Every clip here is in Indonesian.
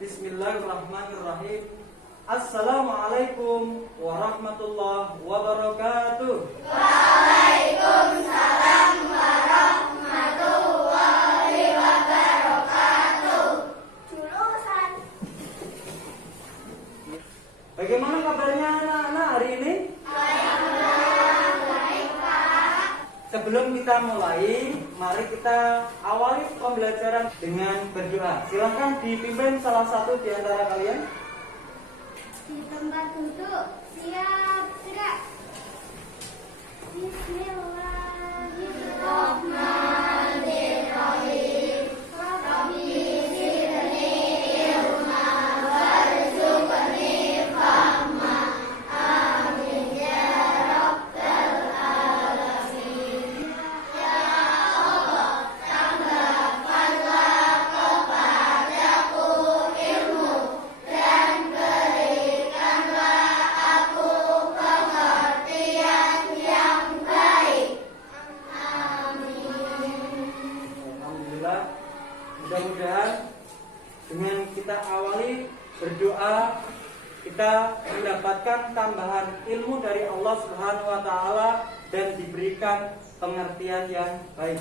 Bismillahirrahmanirrahim. Assalamualaikum warahmatullahi wabarakatuh. Waalaikumsalam warahmatullahi wabarakatuh. Jurusan. Bagaimana kabarnya anak-anak hari ini? Baik, Pak. Sebelum kita mulai, mari kita awali pembelajaran dengan berdoa. Silakan dipimpin salah satu di antara kalian. Di tempat duduk. Siap, gerak. Bismillahirrahmanirrahim. Rabbi zidni ilma warzuqni fahma. Amin ya rabbal alamin. Ya Allah, tambahkanlah kepadaku ilmu dan berikanlah aku pengertian yang baik. Amin. Alhamdulillah. Mudah-mudahan dengan kita awali berdoa, kita mendapatkan tambahan ilmu dari Allah Subhanahu wa taala dan diberikan pengertian yang baik.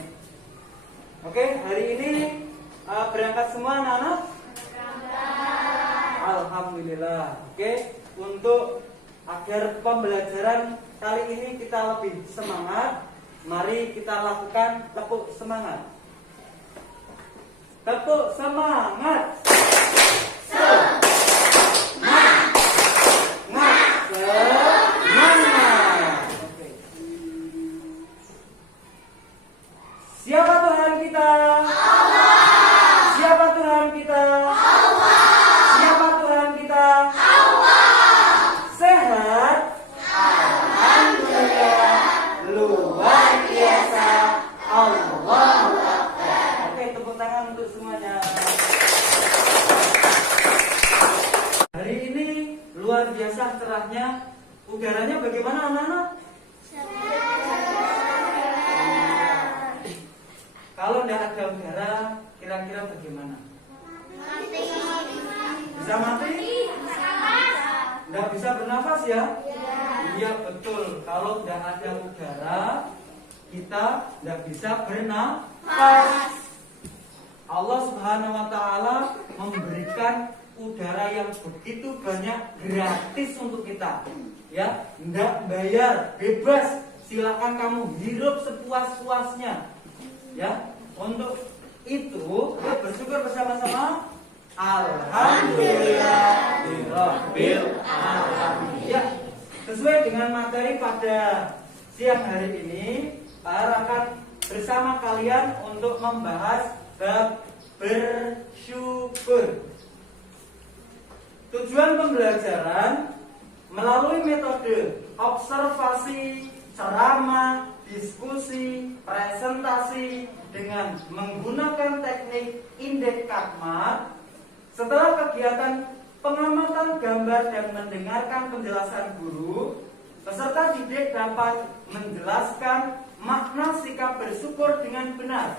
Oke, hari ini berangkat semua anak-anak? Alhamdulillah. Oke, untuk agar pembelajaran kali ini kita lebih semangat, mari kita lakukan tepuk semangat. Tepuk semangat. Semangat. Oke. Siapa Tuhan kita? Allah. Siapa Tuhan kita? Allah. Siapa Tuhan kita? Allah. Sehat? Alhamdulillah. Luar biasa. Allahu Akbar. Oke, tepuk tangan untuk semuanya. Hari ini luar biasa cerahnya. Udaranya bagaimana anak-anak? Kalau tidak ada udara, kira-kira bagaimana? Bisa mati? Tidak bisa bernafas ya? Iya betul. Kalau tidak ada udara, kita tidak bisa bernafas. Allah Subhanahu wa taala memberikan udara yang begitu banyak gratis untuk kita. Ya, tidak bayar, bebas. Silakan kamu hirup sepuas-puasnya. Ya, untuk itu kita bersyukur bersama-sama. Alhamdulillah Rabbil alamin. Ya, sesuai dengan materi pada siang hari ini, Pak Har akan bersama kalian untuk membahas bab bersyukur. Tujuan pembelajaran melalui metode observasi, ceramah, diskusi, presentasi dengan menggunakan teknik indeks Karmat. Setelah kegiatan pengamatan gambar dan mendengarkan penjelasan guru, peserta didik dapat menjelaskan makna sikap bersyukur dengan benar.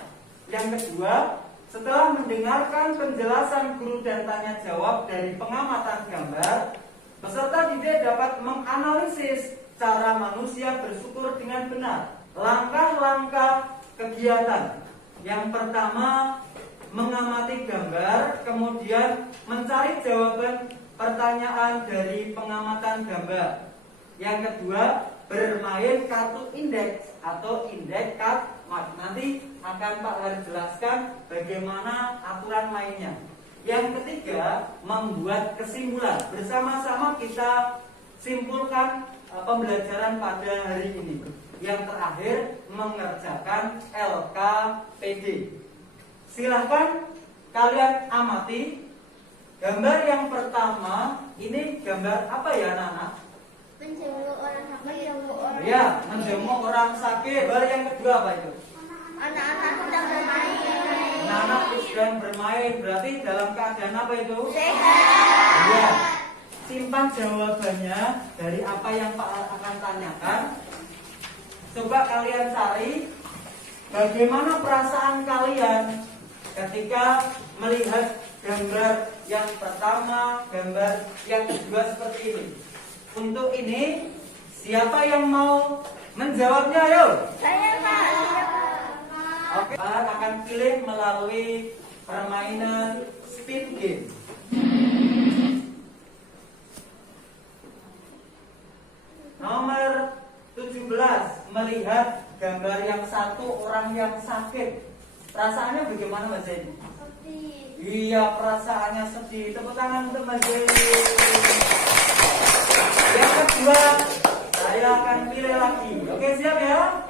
Yang kedua, setelah mendengarkan penjelasan guru dan tanya jawab dari pengamatan gambar, peserta didik dapat menganalisis cara manusia bersyukur dengan benar. Langkah-langkah kegiatan. Yang pertama, mengamati gambar, kemudian mencari jawaban pertanyaan dari pengamatan gambar. Yang kedua, bermain kartu indeks atau indeks Karmat. Nanti akan Pak Har jelaskan bagaimana aturan mainnya. Yang ketiga, membuat kesimpulan. Bersama-sama kita simpulkan pembelajaran pada hari ini. Yang terakhir, mengerjakan LKPD. Silahkan kalian amati gambar yang pertama. Ini gambar apa ya anak-anak? Menjenguk orang sakit. Ya, menjenguk orang sakit. Gambar yang kedua apa itu? Anak-anak sedang bermain. Anak sedang bermain. Berarti dalam keadaan apa itu? Sehat. Ya. Simpan jawabannya dari apa yang Pak akan tanyakan. Coba kalian cari bagaimana perasaan kalian ketika melihat gambar yang pertama, gambar yang kedua seperti ini. Untuk ini, siapa yang mau menjawabnya? Ayo. Saya Pak. Oke, Pak akan pilih melalui permainan speed game. Nomor 17, melihat gambar yang satu orang yang sakit. Perasaannya bagaimana Mas Zaini? Iya, perasaannya sedih. Tepuk tangan untuk Mas Zaini. Yang kedua, saya akan pilih lagi. Oke, siap ya?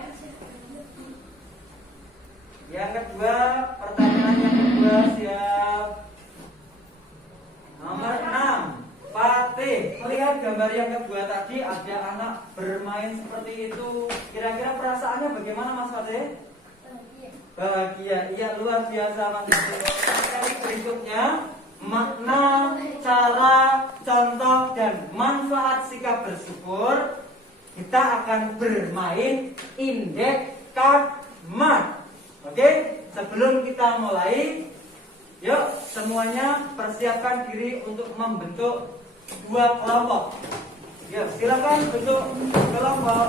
Yang kedua, pertanyaan yang kedua siap. Nomor 6, Fatih. Melihat gambar yang kedua tadi ada anak bermain seperti itu. Kira-kira perasaannya bagaimana Mas Fatih? Bahagia. Iya, luar biasa Mas Fatih. Yang berikutnya, makna, cara, contoh, dan manfaat sikap bersyukur. Kita akan bermain indeks card mark. Oke, sebelum kita mulai, yuk semuanya persiapkan diri untuk membentuk dua kelompok. Yuk, silakan bentuk kelompok.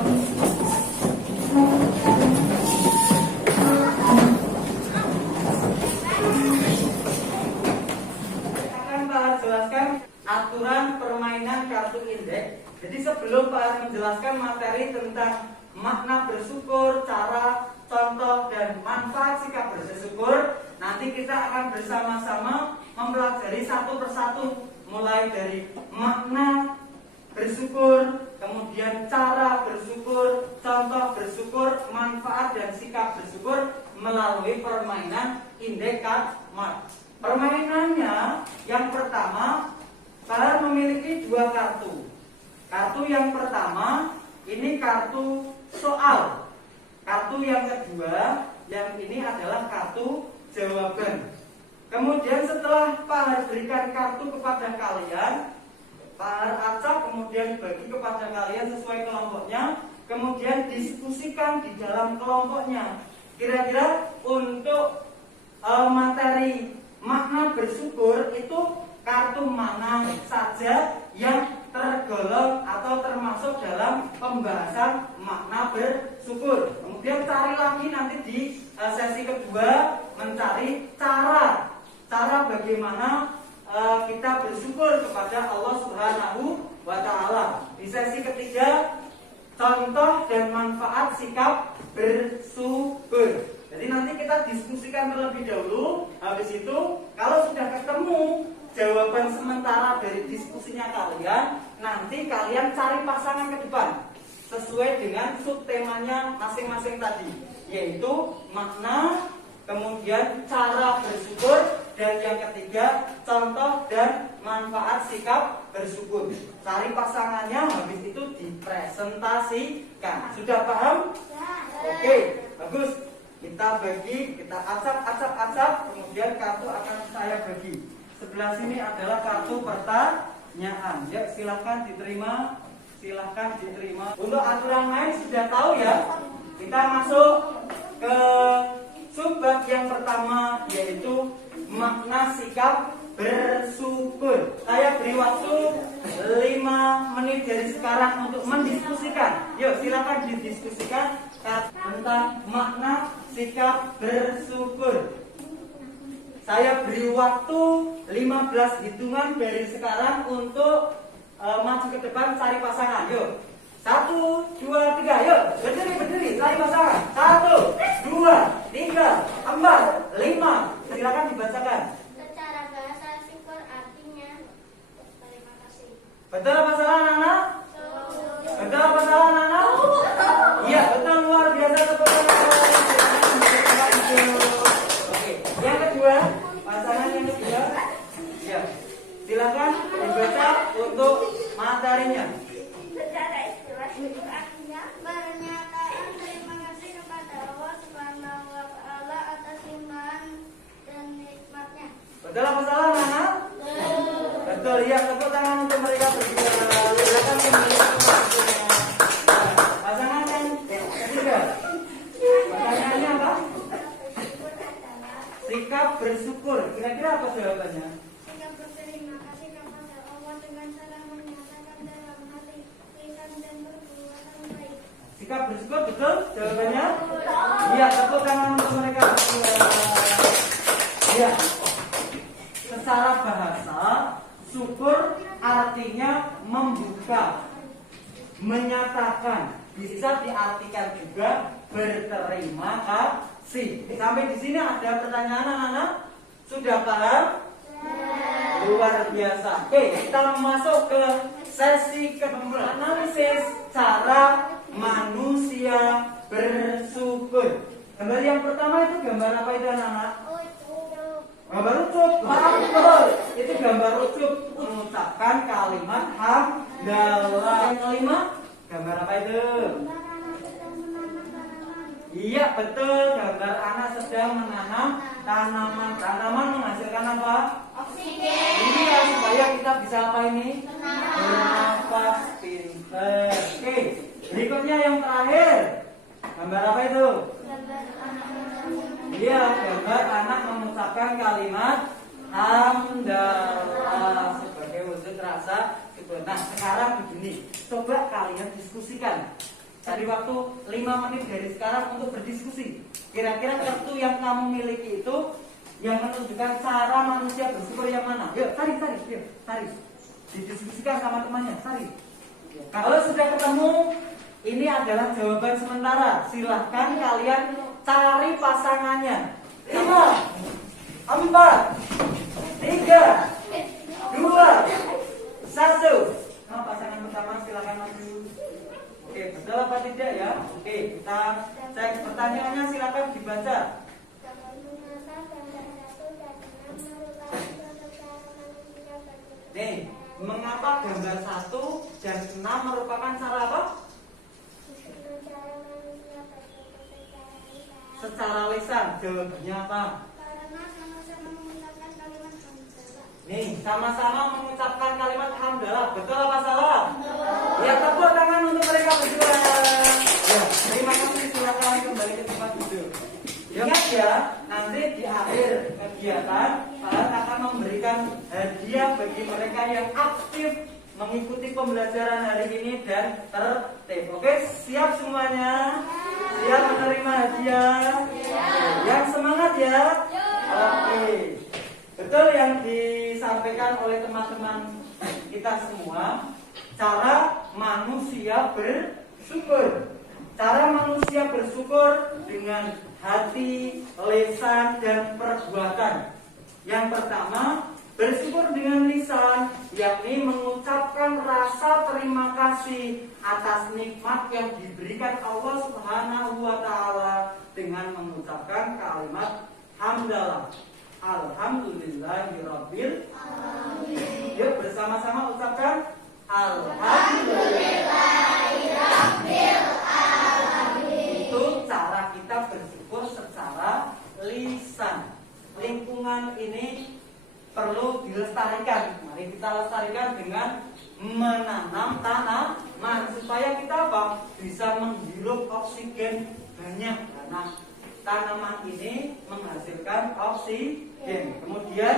Akan Pak Har jelaskan aturan permainan kartu indeks. Jadi sebelum Pak Har menjelaskan materi tentang makna bersyukur, cara, contoh, dan manfaat sikap bersyukur, nanti kita akan bersama-sama mempelajari satu persatu, mulai dari makna bersyukur, kemudian cara bersyukur, contoh bersyukur, manfaat dan sikap bersyukur melalui permainan indeks card mark. Permainannya yang pertama, kalian memiliki dua kartu. Kartu yang pertama ini kartu soal. Kartu yang kedua, yang ini adalah kartu jawaban. Kemudian setelah Pak Har berikan kartu kepada kalian, Pak Har acak kemudian bagi kepada kalian sesuai kelompoknya, kemudian diskusikan di dalam kelompoknya. Kira-kira untuk materi makna bersyukur itu kartu mana saja yang tergolong atau termasuk dalam pembahasan makna bersyukur. Kemudian cari lagi nanti di sesi kedua, mencari cara bagaimana kita bersyukur kepada Allah Subhanahu wa Ta'ala. Di sesi ketiga, contoh dan manfaat sikap bersyukur. Jadi nanti kita diskusikan terlebih dahulu. Habis itu kalau sudah ketemu jawaban sementara dari diskusinya kalian, nanti kalian cari pasangan ke depan sesuai dengan subtemanya masing-masing tadi, yaitu makna, kemudian cara bersyukur, dan yang ketiga contoh dan manfaat sikap bersyukur. Cari pasangannya, habis itu dipresentasikan. Sudah paham? Oke, bagus. Kita bagi, kita acak, kemudian kartu akan saya bagi. Sebelah sini adalah kartu pertanyaan. Ya, silakan diterima. Silahkan diterima. Untuk aturan main sudah tahu ya. Kita masuk ke subbab yang pertama, yaitu makna sikap bersyukur. Saya beri waktu 5 menit dari sekarang untuk mendiskusikan. Yuk, silakan didiskusikan tentang makna sikap bersyukur. Saya beri waktu 15 hitungan dari sekarang untuk maju ke depan cari pasangan. Yuk, 1, 2, 3. Yuk, berdiri cari pasangan. 1, 2, 3, 4, 5. Silakan dibacakan. Secara bahasa syukur artinya terima kasih. Betul apa salah anak-anak? Betul apa salah anak-anak? Iya, betul, luar biasa. Oke, yang kedua, pasangan yang kedua. Ya, silakan dibaca untuk materinya. Secara istilah syukur artinya pernyataan terima kasih kepada Allah Subhanahu wa Ta'ala atas limpahan dan nikmatnya. Betul apa salah anak-anak? Betul, ya, tepuk tangan untuk mereka berdua. Silakan kembali ke waktunya. Pasangan yang ketiga. Pertanyaannya apa? Sikap bersyukur adalah Sikap bersyukur. Kira-kira apa jawabannya? sikap berterima sikap bersyukur, betul jawabannya? Iya, tepuk tangan untuk mereka berdua. Ya, secara bahasa syukur artinya membuka, menyatakan, bisa diartikan juga berterima kasih. Sampai di sini ada pertanyaan anak-anak? Sudah paham? Luar biasa. Oke, kita masuk ke sesi kedua, analisis cara manusia bersyukur. Gambar yang pertama itu gambar apa itu anak-anak? Gambar ucup. Betul. Itu gambar ucup mengucapkan kalimat hamdalah. Yang kelima, gambar apa itu? Iya, betul. Gambar anak sedang menanam tanaman. Tanaman menghasilkan apa? Oksigen. Iya, supaya kita bisa apa ini? Bernafas. Pinter. Oke, berikutnya yang terakhir. Gambar apa itu? Iya, gambar anak mengucapkan kalimat hamdalah sebagai wujud rasa syukur. Nah, sekarang begini, coba kalian diskusikan. Cari waktu 5 menit dari sekarang untuk berdiskusi. Kira-kira kartu yang kamu miliki itu yang menunjukkan cara manusia bersyukur yang mana? Yuk, cari. Didiskusikan sama temannya, cari. Kalau sudah ketemu, ini adalah jawaban sementara. Silahkan kalian cari pasangannya. 5, 4, 3, 2, 1. Nah, pasangan pertama silahkan maju. Oke, betul apa tidak ya? Oke, kita cek pertanyaannya, silakan dibaca. Nih, mengapa gambar 1 dan 6 merupakan cara apa? Secara lisan. Jawabannya apa? Karena sama-sama mengucapkan kalimat hamdalah. Nih, sama-sama mengucapkan kalimat hamdalah. Betul apa salah? Ya, tepuk tangan untuk mereka berdua. Ya, terima kasih. Silakan kembali ke tempat duduk. Ingat ya, nanti di akhir kegiatan Pak akan memberikan hadiah bagi mereka yang aktif mengikuti pembelajaran hari ini dan tertib. Oke, siap semuanya? Siap menerima hadiah? Yang semangat ya? Oke. Betul yang disampaikan oleh teman-teman kita semua. Cara manusia bersyukur. Cara manusia bersyukur dengan hati, lisan, dan perbuatan. Yang pertama, bersyukur dengan lisan, yakni mengucapkan rasa terima kasih atas nikmat yang diberikan Allah Subhanahu wa Ta'ala dengan mengucapkan kalimat hamdalah. Alhamdulillahirabbil alamin. Yuk bersama-sama ucapkan Alhamdulillahirabbil alamin. Itu cara kita bersyukur secara lisan. Lingkungan ini perlu dilestarikan. Mari kita lestarikan dengan menanam tanaman supaya kita apa? Bisa menghirup oksigen banyak. Karena tanaman ini menghasilkan oksigen. Kemudian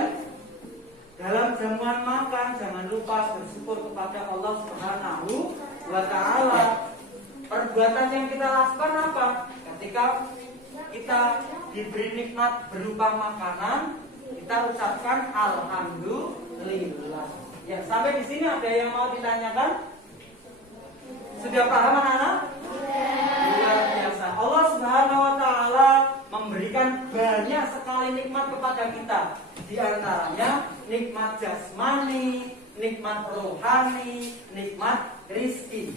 dalam jamuan makan jangan lupa bersyukur kepada Allah Subhanahu wa Ta'ala. Perbuatan yang kita lakukan apa? Ketika kita diberi nikmat berupa makanan, kita ucapkan alhamdulillah. Ya, sampai di sini ada yang mau ditanyakan? Sudah paham anak-anak? Luar biasa. Allah Subhanahu wa Ta'ala memberikan banyak sekali nikmat kepada kita. Di antaranya nikmat jasmani, nikmat rohani, nikmat rizki.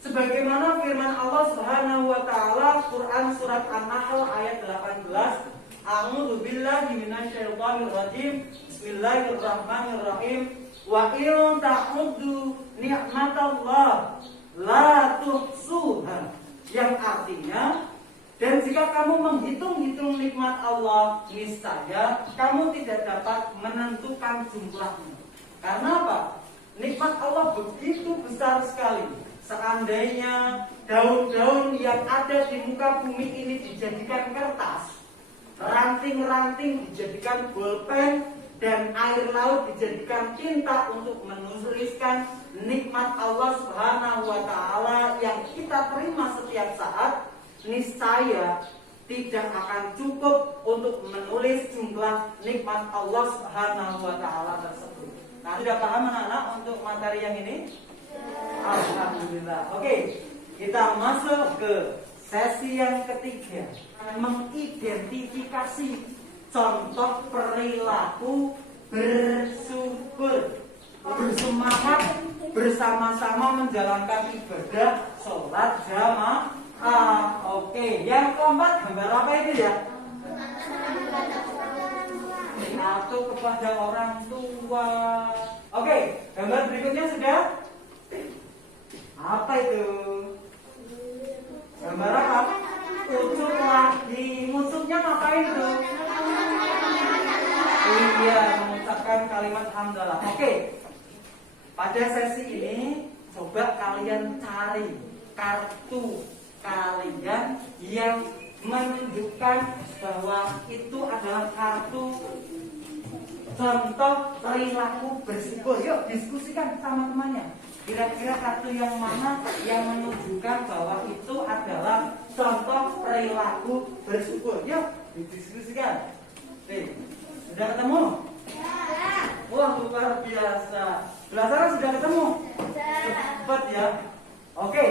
Sebagaimana firman Allah Subhanahu wa Ta'ala Quran surat An-Nahl ayat 18, A'udzu billahi minasyaitonir rajim. Bismillahirrahmanirrahim. Wa in ta'uddu ni'matallah la tuhsuha. Yang artinya, dan jika kamu menghitung-hitung nikmat Allah, niscaya kamu tidak dapat menentukan jumlahnya. Karena apa? Nikmat Allah begitu besar sekali. Seandainya daun-daun yang ada di muka bumi ini dijadikan kertas, ranting-ranting dijadikan bolpen, dan air laut dijadikan tinta untuk menuliskan nikmat Allah Subhanahu wa taala yang kita terima setiap saat, niscaya tidak akan cukup untuk menulis jumlah nikmat Allah Subhanahu wa taala tersebut. Nah, sudah paham anak-anak untuk materi yang ini? Alhamdulillah. Oke, kita masuk ke sesi yang ketiga, mengidentifikasi contoh perilaku bersyukur. Bersemangat bersama-sama menjalankan ibadah sholat jamaah. Oke, yang keempat gambar apa itu ya? Satu kepada orang tua. Oke, gambar berikutnya sudah? Apa itu? Gambar apa? Ucup lagi. Ngucupnya ngapain tuh? Iya, mengucapkan kalimat hamdalah. Oke. Pada sesi ini coba kalian cari kartu kalian yang menunjukkan bahwa itu adalah kartu contoh perilaku bersyukur. Yuk diskusikan sama temannya. Kira-kira kartu yang mana yang menunjukkan bahwa itu adalah contoh perilaku bersyukur? Yuk didiskusikan. Oke, sudah ketemu? Wah, luar biasa. Belasan sudah ketemu? Cepat ya. Oke.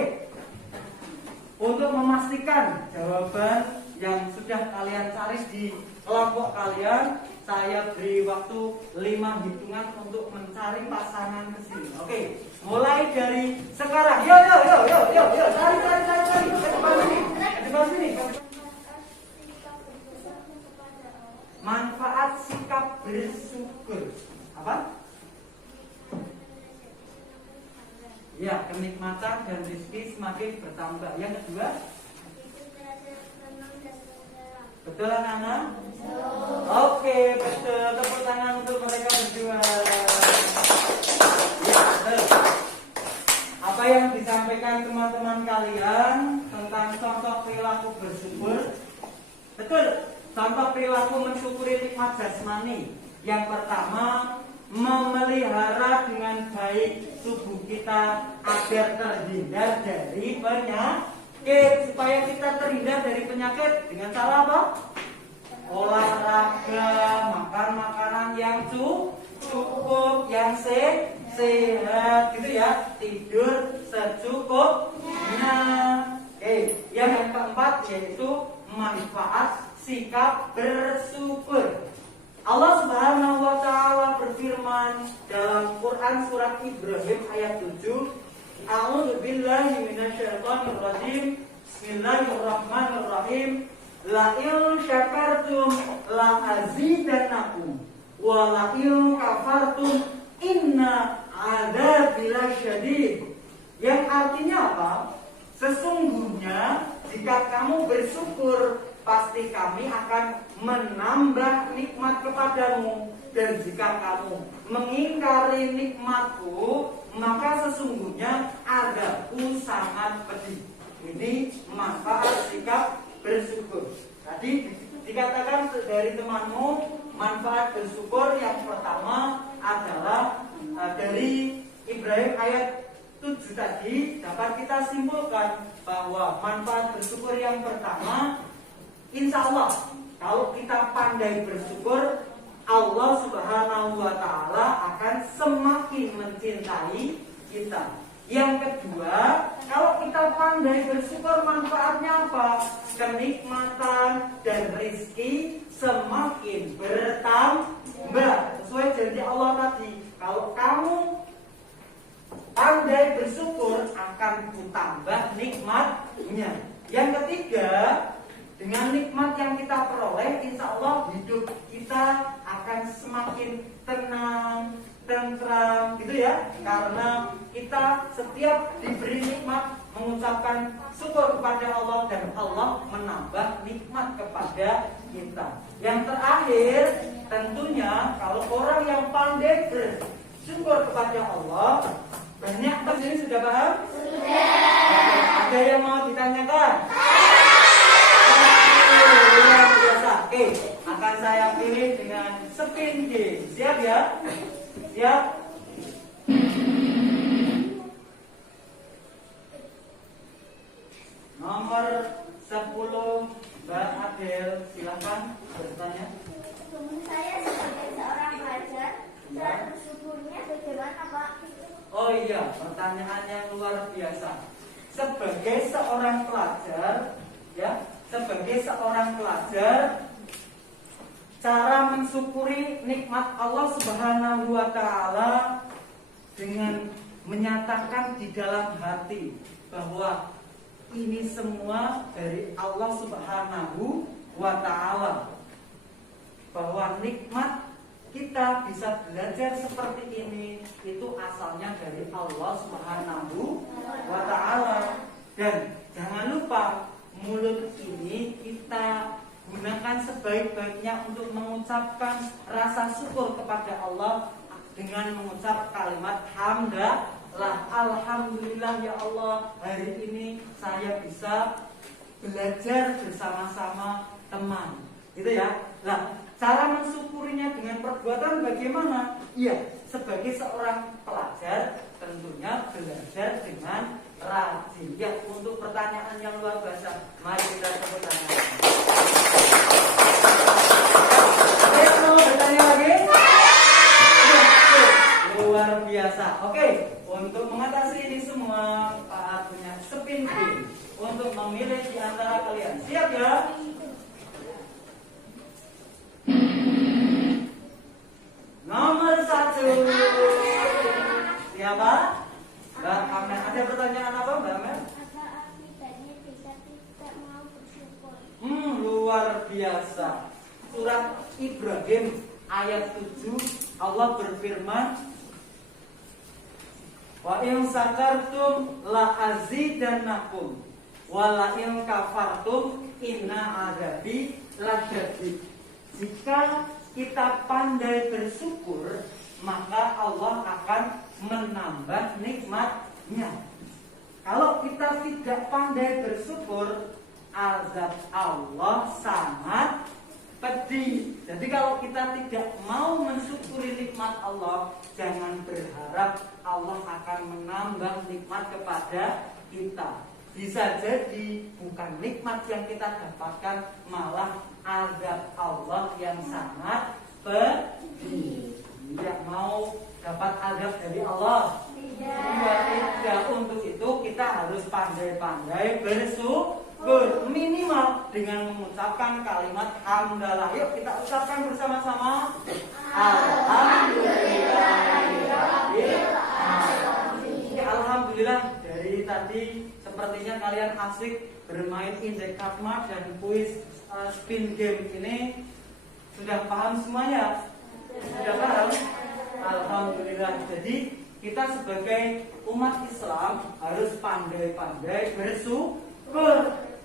Untuk memastikan jawaban yang sudah kalian cari di kelompok kalian, saya beri waktu 5 hitungan untuk mencari pasangan ke sini. Oke. Mulai dari sekarang. Yo. Cari. Ke depan sini. Manfaat sikap bersyukur. Apa? Ya, kenikmatan dan rezeki semakin bertambah. Yang kedua, betul anak-anak? Oke, betul. Tepuk tangan untuk mereka berdua. Ya, betul. Apa yang disampaikan teman-teman kalian tentang contoh perilaku bersyukur? Betul. Contoh perilaku mensyukuri nikmat jasmani. Yang pertama, memelihara dengan baik tubuh kita agar terhindar dari penyakit. Supaya kita terhindar dari penyakit dengan cara apa? Olahraga, makan makanan yang cukup, yang sehat, gitu ya. Tidur secukupnya. Oke, yang keempat yaitu manfaat sikap bersyukur. Allah Subhanahu wa taala berfirman dalam Quran surat Ibrahim ayat 7, A'udzu billahi minasyaitonir rajim. Bismillahirrahmanirrahim. La in syakartum la azidannakum wa la in kafartum inna adzabi lasyadid. Yang artinya apa? Sesungguhnya jika kamu bersyukur, pasti kami akan menambah nikmat kepadamu, dan jika kamu mengingkari nikmatku, maka sesungguhnya azabku sangat pedih. Ini manfaat sikap bersyukur. Tadi dikatakan dari temanmu, manfaat bersyukur yang pertama adalah dari Ibrahim ayat 7 tadi dapat kita simpulkan bahwa manfaat bersyukur yang pertama, insya Allah, kalau kita pandai bersyukur, Allah Subhanahu wa taala akan semakin mencintai kita. Yang kedua, kalau kita pandai bersyukur, manfaatnya apa? Kenikmatan dan rezeki semakin bertambah. Sesuai janji Allah tadi, kalau kamu pandai bersyukur, akan kutambah nikmatnya. Yang ketiga, dengan nikmat yang kita peroleh, insya Allah hidup kita akan semakin tenang, tentram, gitu ya. Karena kita setiap diberi nikmat mengucapkan syukur kepada Allah, dan Allah menambah nikmat kepada kita. Yang terakhir, tentunya kalau orang yang pandai bersyukur kepada Allah, banyak ini sudah paham? Sudah. Ada yang mau ditanyakan? Luar biasa. Oke, Akan saya pilih dengan spin game. Siap ya? Siap? Nomor 10, Mbak Adel, silakan bertanya. Saya sebagai seorang pelajar, cara bersyukurnya bagaimana, Pak? Oh iya, pertanyaan yang luar biasa. Sebagai seorang pelajar, ya, sebagai seorang pelajar, cara mensyukuri nikmat Allah Subhanahu wa taala dengan menyatakan di dalam hati bahwa ini semua dari Allah Subhanahu wa taala. Bahwa nikmat kita bisa belajar seperti ini itu asalnya dari Allah Subhanahu wa taala. Dan jangan lupa mulut ini kita gunakan sebaik-baiknya untuk mengucapkan rasa syukur kepada Allah dengan mengucap kalimat hamdalah. Alhamdulillah ya Allah, hari ini saya bisa belajar bersama-sama teman. Gitu ya. Nah, cara mensyukurinya dengan perbuatan bagaimana? Iya, sebagai seorang pelajar tentunya belajar dengan rajin. Ya, untuk pertanyaan yang luar biasa, mari kita tepuk tangan. Mau bertanya lagi? Luar biasa. Oke, untuk mengatasi ini semua, Pak punya spin game untuk memilih di antara kalian. Siap ya? Nomor 1. Siapa? Mbak Amer. Ada pertanyaan apa, Mbak Amer? Apa akibatnya jika tidak mau bersyukur? Luar biasa. Surat Ibrahim ayat 7 Allah berfirman, wa in sakartum la azidannakum wa la in kafartum inna adabi lasyadid. Jika kita pandai bersyukur, maka Allah akan menambah nikmatnya. Kalau kita tidak pandai bersyukur, azab Allah sangat pedih. Jadi kalau kita tidak mau mensyukuri nikmat Allah, jangan berharap Allah akan menambah nikmat kepada kita. Bisa jadi bukan nikmat yang kita dapatkan, malah azab Allah yang sangat pedih. Tidak mau dapat azab dari Allah. Tidak. Untuk itu kita harus pandai-pandai bersyukur, minimal dengan mengucapkan kalimat hamdalah. Yuk kita ucapkan bersama-sama. Alhamdulillah. Dari tadi sepertinya kalian asik bermain indeks karma dan kuis spin game ini. Sudah paham semuanya? Sudah paham? Alhamdulillah. Jadi kita sebagai umat Islam harus pandai-pandai bersyukur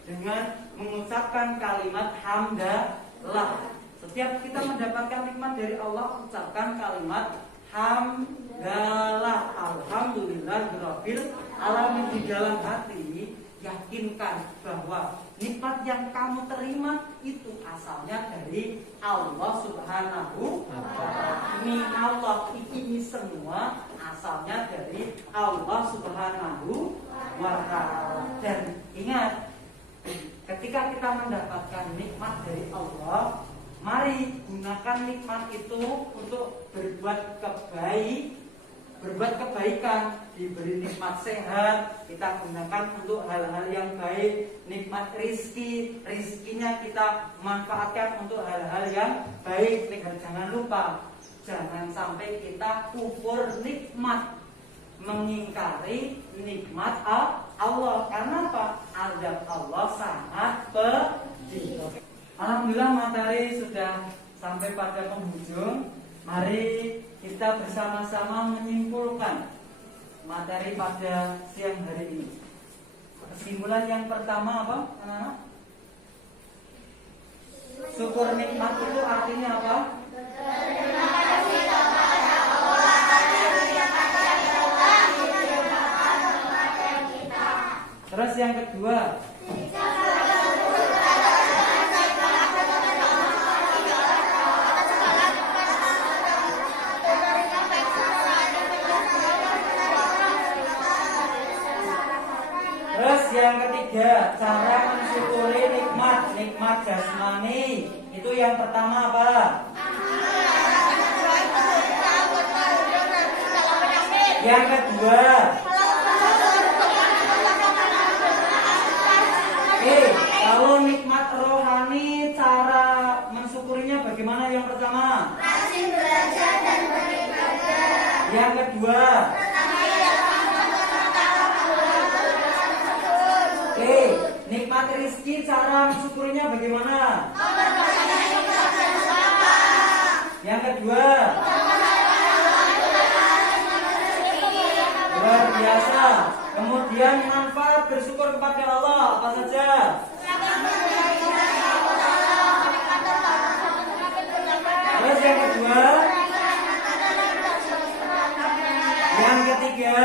dengan mengucapkan kalimat hamdalah. Setiap kita mendapatkan nikmat dari Allah, ucapkan kalimat hamdalah. Alhamdulillahirabbil alamin. Di dalam hati yakinkan bahwa nikmat yang kamu terima itu asalnya dari Allah Subhanahu wa taala. Ini Allah, ini semua asalnya dari Allah Subhanahu wa taala. Dan ingat, ketika kita mendapatkan nikmat dari Allah, mari gunakan nikmat itu untuk berbuat kebaikan. Diberi nikmat sehat, kita gunakan untuk hal-hal yang baik. Nikmat rizkinya kita manfaatkan untuk hal-hal yang baik. Jangan lupa, jangan sampai kita kufur nikmat, mengingkari nikmat Allah. Karena apa? Azab Allah sangat pedih. Alhamdulillah, materi sudah sampai pada penghujung. Mari kita bersama-sama menyimpulkan materi pada siang hari ini. Kesimpulan yang pertama apa, anak-anak? Syukur nikmat itu artinya apa? Terima kasih kepada Allah atas nikmat yang telah dilimpahkan kepada kita. Terus yang kedua, Kita bersyukur atas nikmat yang telah dilimpahkan kepada kita. ketiga, cara mensyukuri nikmat jasmani. Itu yang pertama apa? Yang kedua, kalau nikmat rohani, cara mensyukurinya bagaimana? Yang pertama, rajin belajar dan beribadah. yang kedua, nikmat rezeki, cara mensyukurinya bagaimana? Yang kedua, luar biasa. Kemudian manfaat bersyukur kepada Allah apa saja? Terus yang kedua, yang ketiga,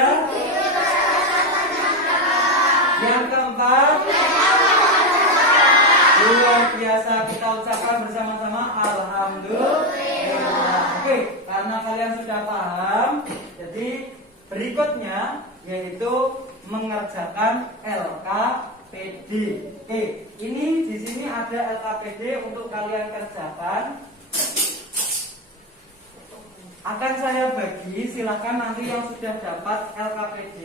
yang keempat, luar biasa. Kita ucapkan bersama-sama alhamdulillah. Oke, karena kalian sudah paham, jadi berikutnya yaitu mengerjakan LKPD. Oke, ini di sini ada LKPD untuk kalian kerjakan. Akan saya bagi, silakan nanti yang sudah dapat LKPD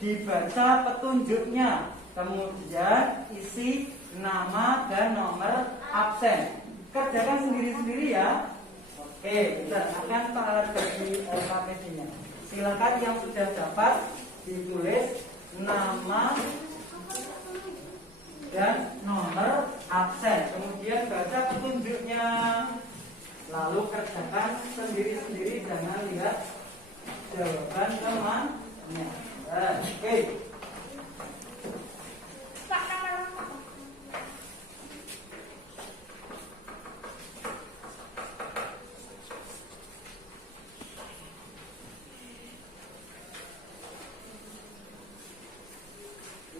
dibaca petunjuknya, kemudian isi nama dan nomor absen. Kerjakan sendiri-sendiri ya. Oke, kita akan bagi LKPD-nya. Silakan yang sudah dapat ditulis nama dan nomor absen, kemudian baca petunjuknya. Lalu kerjakan sendiri-sendiri, jangan lihat jawaban temannya. Oke.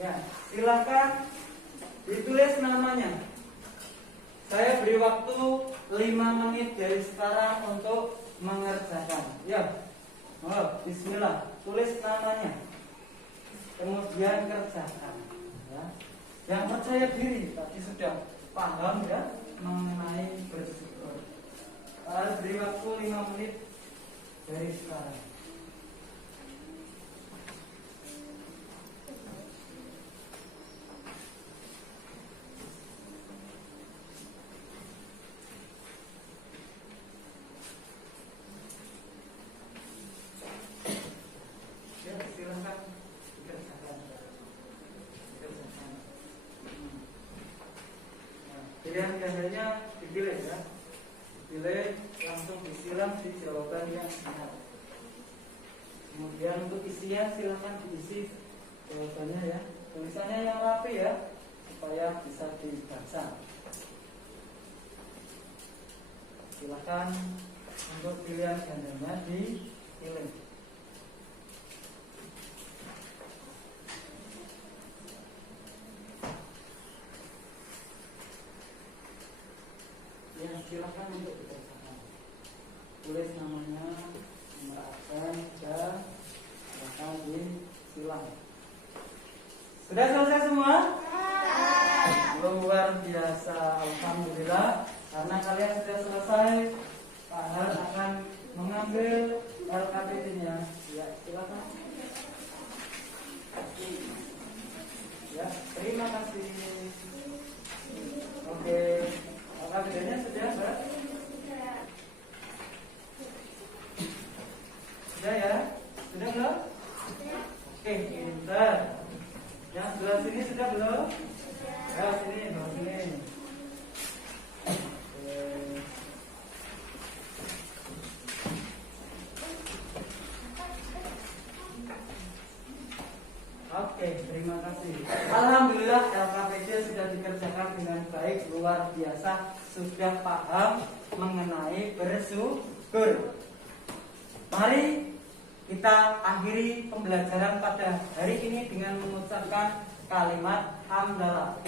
Ya, silakan ditulis namanya. Saya beri waktu 5 menit dari sekarang untuk mengerjakan. Ya, bismillah, tulis namanya, kemudian kerjakan. Ya. Yang percaya diri tadi sudah paham ya mengenai bersyukur. Beri waktu 5 menit dari sekarang. Pilihan gandanya dipilih ya, dipilih langsung disiram di jawaban yang benar. Kemudian untuk isian silakan diisi jawabannya ya, tulisannya yang rapi ya, supaya bisa dibaca. Silakan untuk pilihan gandanya dipilih. Silakan untuk dikerjakan. Tulis namanya, nomor absen, dan silakan disilang. Sudah selesai semua? Luar biasa, alhamdulillah. Karena kalian sudah selesai, Pak Har akan mengambil LKPD-nya. Ya, silakan. Ya, terima kasih. Oke. LKPD-nya sudah, Mbak? Sudah ya? Sudah belum? Oke, pintar. Yang sebelah sini sudah belum? Ya, sini, bawah sini. Oke, terima kasih. Alhamdulillah LKPD sudah dikerjakan dengan baik, luar biasa. Sudah paham mengenai bersyukur. Mari kita akhiri pembelajaran pada hari ini dengan mengucapkan kalimat hamdalah.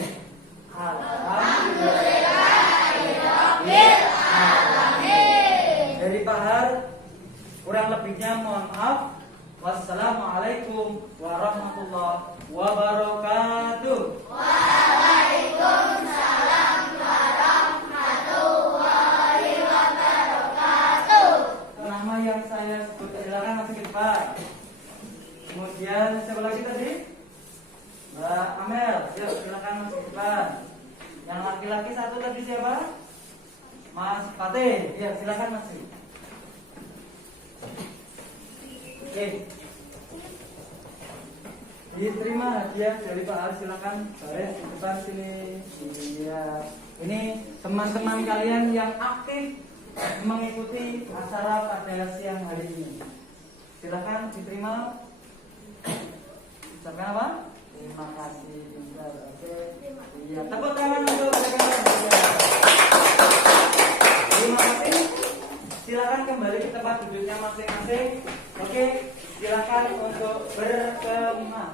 Alhamdulillahirabbil alamin. Dari Pak Har, kurang lebihnya mohon maaf. Wassalamualaikum warahmatullahi wabarakatuh. Nama yang saya sebut silakan masuk ke depan. Kemudian siapa lagi tadi? Mbak Amel, yuk silakan masuk ke depan. Yang laki-laki satu tadi siapa? Mas Fatih, ya silakan masuk. Oke. Diterima hadiah dari Pak Al, silakan baris di depan sini. Iya. Ini teman-teman kalian yang aktif mengikuti acara pada siang hari ini. Silakan diterima. Ucapkan apa? Terima kasih. Oke. Iya, tepuk tangan untuk mereka. Terima kasih. Silakan kembali ke tempat duduknya masing-masing. Oke, silakan untuk berkemas.